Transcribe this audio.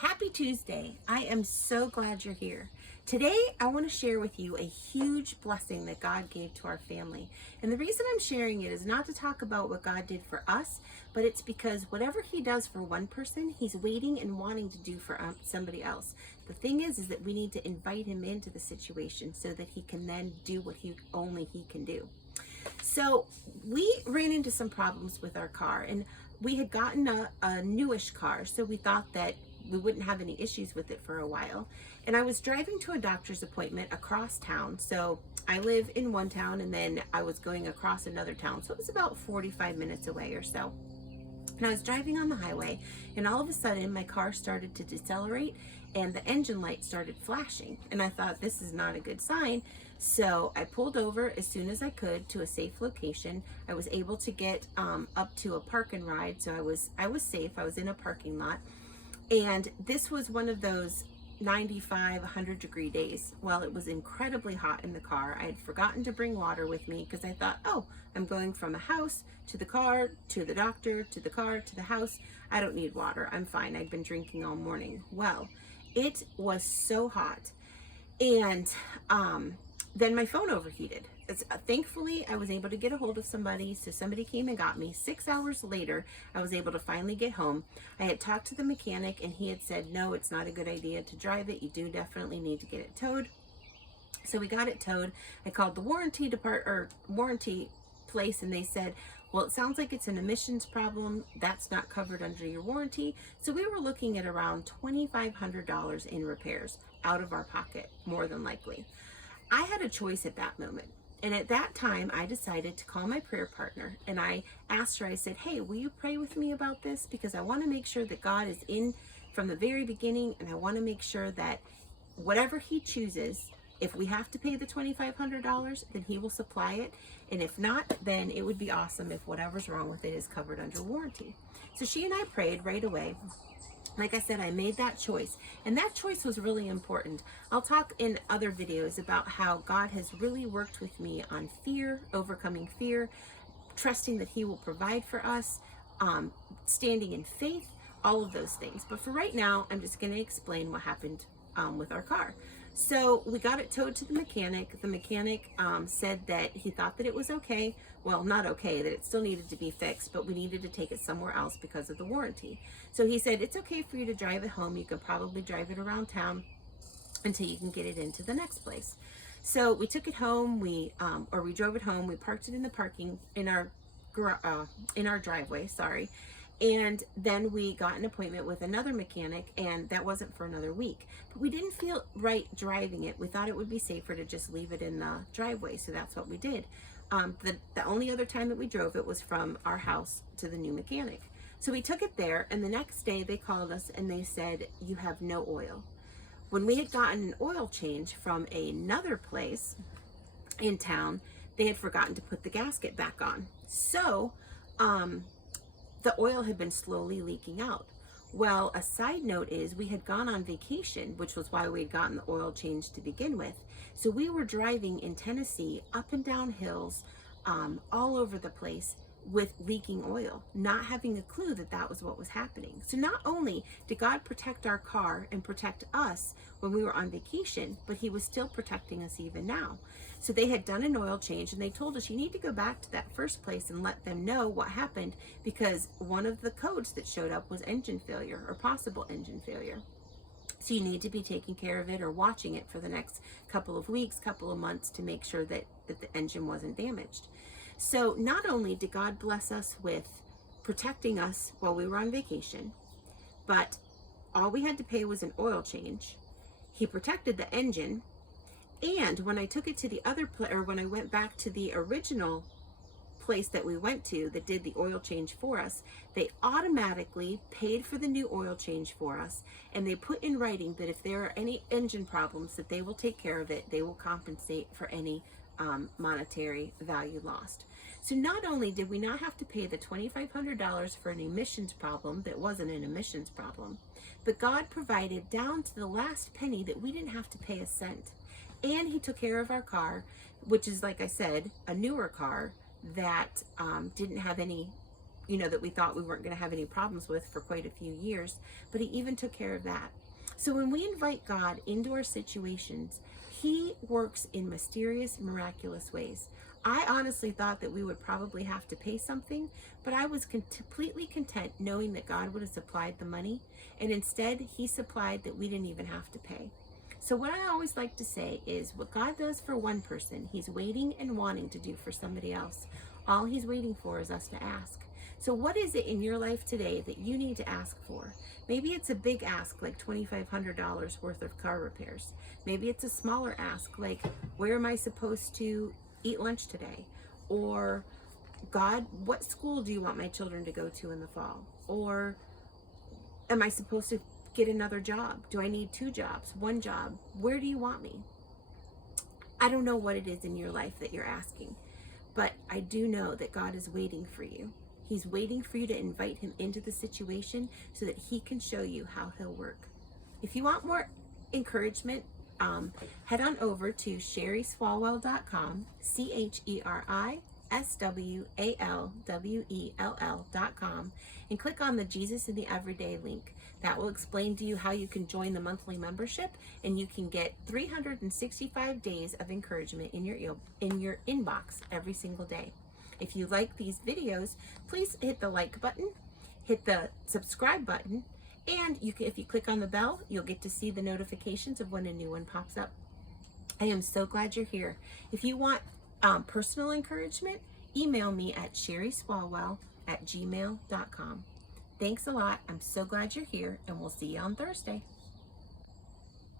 Happy Tuesday. I am so glad you're here. Today, I want to share with you a huge blessing that God gave to our family. And the reason I'm sharing it is not to talk about what God did for us, but it's because whatever He does for one person, He's waiting and wanting to do for somebody else. The thing is that we need to invite Him into the situation so that He can then do what only He can do. So we ran into some problems with our car, and we had gotten a newish car, so we thought that we wouldn't have any issues with it for a while. And I was driving to a doctor's appointment across town. So I live in one town and then I was going across another town. So it was about 45 minutes away or so. And I was driving on the highway, and all of a sudden my car started to decelerate and the engine light started flashing. And I thought, this is not a good sign. So I pulled over as soon as I could to a safe location. I was able to get up to a park and ride. So I was safe. I was in a parking lot. And this was one of those 95, 100 degree days. Well, it was incredibly hot in the car. I had forgotten to bring water with me because I thought, oh, I'm going from the house to the car, to the doctor, to the car, to the house. I don't need water. I'm fine. I'd been drinking all morning. Well, it was so hot. And then my phone overheated. Thankfully, I was able to get a hold of somebody, so somebody came and got me. 6 hours later, I was able to finally get home. I had talked to the mechanic, and he had said, no, it's not a good idea to drive it. You do definitely need to get it towed. So we got it towed. I called the warranty place, and they said, well, it sounds like it's an emissions problem. That's not covered under your warranty. So we were looking at around $2,500 in repairs out of our pocket, more than likely. I had a choice at that moment. And at that time, I decided to call my prayer partner, and I asked her, I said, hey, will you pray with me about this? Because I want to make sure that God is in from the very beginning, and I want to make sure that whatever He chooses, if we have to pay the $2,500, then He will supply it. And if not, then it would be awesome if whatever's wrong with it is covered under warranty. So she and I prayed right away. Like I said, I made that choice, and that choice was really important. I'll talk in other videos about how God has really worked with me on fear, overcoming fear, trusting that He will provide for us, standing in faith, all of those things. But for right now, I'm just going to explain what happened with our car. So we got it towed to the mechanic. The mechanic said that he thought that it was okay. Well, not okay, that it still needed to be fixed, but we needed to take it somewhere else because of the warranty. So he said, it's okay for you to drive it home. You could probably drive it around town until you can get it into the next place. So we took it home. We drove it home. We parked it in the parking in our driveway, sorry. And then we got an appointment with another mechanic, and that wasn't for another week. But we didn't feel right driving it. We thought it would be safer to just leave it in the driveway, so that's what we did. The only other time that we drove it was from our house to the new mechanic. So we took it there, and the next day they called us and they said, you have no oil. When we had gotten an oil change from another place in town, they had forgotten to put the gasket back on. So, the oil had been slowly leaking out. Well, a side note is we had gone on vacation, which was why we had gotten the oil change to begin with. So we were driving in Tennessee up and down hills, all over the place with leaking oil, not having a clue that that was what was happening. So not only did God protect our car and protect us when we were on vacation, but He was still protecting us even now. So they had done an oil change, and they told us, you need to go back to that first place and let them know what happened, because one of the codes that showed up was engine failure or possible engine failure. So you need to be taking care of it or watching it for the next couple of weeks, couple of months, to make sure that the engine wasn't damaged. So not only did God bless us with protecting us while we were on vacation, but all we had to pay was an oil change. He protected the engine. And when I took it to the other place, or when I went back to the original place that we went to that did the oil change for us, they automatically paid for the new oil change for us, and they put in writing that if there are any engine problems, that they will take care of it. They will compensate for any monetary value lost. So not only did we not have to pay the $2,500 for an emissions problem that wasn't an emissions problem, but God provided down to the last penny that we didn't have to pay a cent. And He took care of our car, which is, like I said, a newer car that didn't have any that we thought we weren't going to have any problems with for quite a few years, but he even took care of that. So when we invite God into our situations, he works in mysterious, miraculous ways. I honestly thought that we would probably have to pay something, but I was completely content knowing that God would have supplied the money, and instead he supplied that we didn't even have to pay. So what I always like to say is, what God does for one person, he's waiting and wanting to do for somebody else. All he's waiting for is us to ask. So what is it in your life today that you need to ask for? Maybe it's a big ask like $2,500 worth of car repairs. Maybe it's a smaller ask like, where am I supposed to eat lunch today? Or, God, what school do you want my children to go to in the fall? Or, am I supposed to get another job? Do I need 2 jobs, 1 job? Where do you want me? I don't know what it is in your life that you're asking, but I do know that God is waiting for you. He's waiting for you to invite him into the situation so that he can show you how he'll work. If you want more encouragement, head on over to SherrySwalwell.com, CHERISWALWELL.com, and click on the Jesus in the Everyday link. That will explain to you how you can join the monthly membership, and you can get 365 days of encouragement in your inbox every single day. If you like these videos, please hit the like button, hit the subscribe button, and if you click on the bell, you'll get to see the notifications of when a new one pops up. I am so glad you're here. If you want personal encouragement, email me at SherrySwalwell@gmail.com. Thanks a lot. I'm so glad you're here, and we'll see you on Thursday.